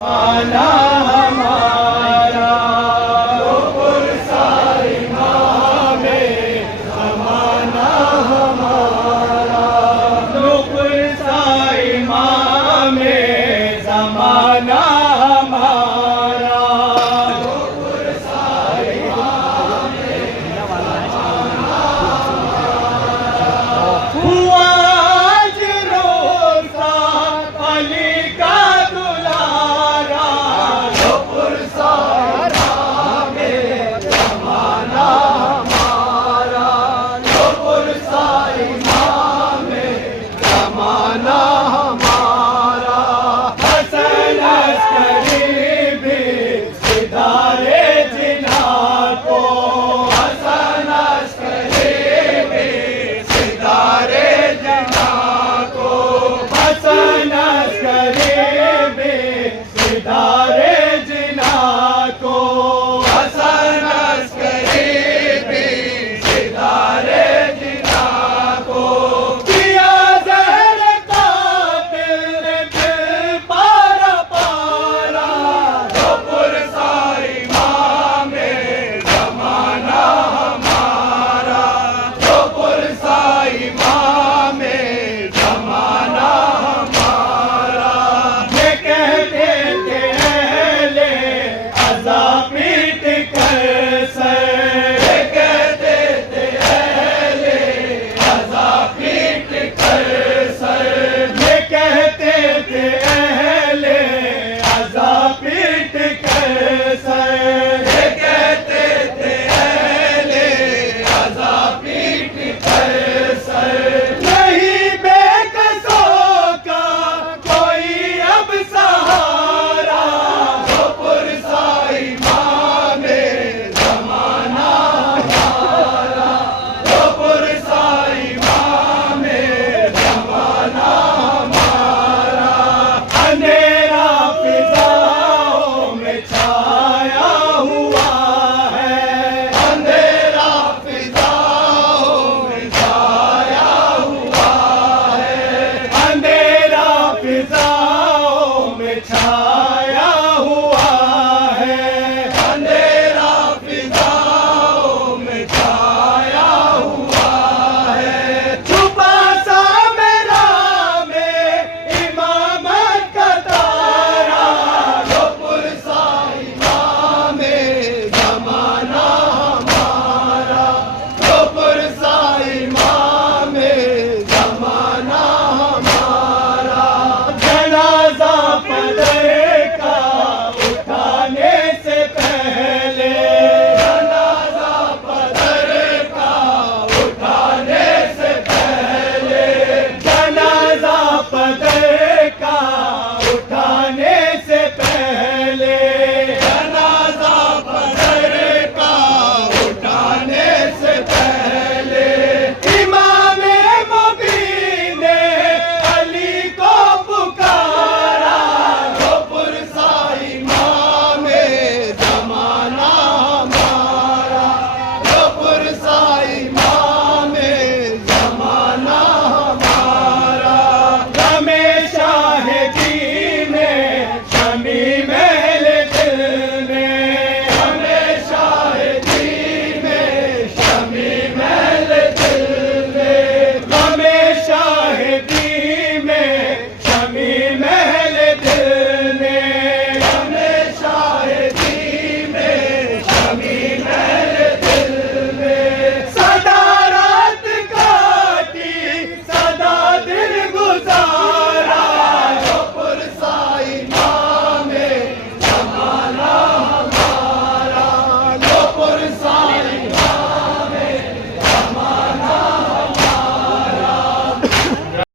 आना हमारा सारी में जमाना हमारा सारी में जमाना हमारा सारी हुआ आज रोज़ा अली का दुलारा में जमाना हमारा सारी में जमाना हमारा हसन अस्करी भी सितारे जिना को हसन अस्करी भी सितारे जिना को हसन अस्करी भी सितारे जिना को हसन अस्करी भी सितारे जिना को किया ज़हर कातिल ने दिल पारा पारा सारी में जमाना हमारा सारी में जमाना हमारा ये कहते थे अहले अज़ा पीट कर सर ये कहते थे अहले अज़ा पीट कर सर ये कहते थे अहले अज़ा पीट कर सर ये कहते थे अहले अज़ा पीट कर सर नहीं बेकसों का कोई अब सहारा सारी में जमाना हमारा सारी में जमाना हमारा अंधेरा फिजाओं में छाया हुआ है अंधेरा फिजाओं में छाया हुआ है अंधेरा फिजाओं में छाया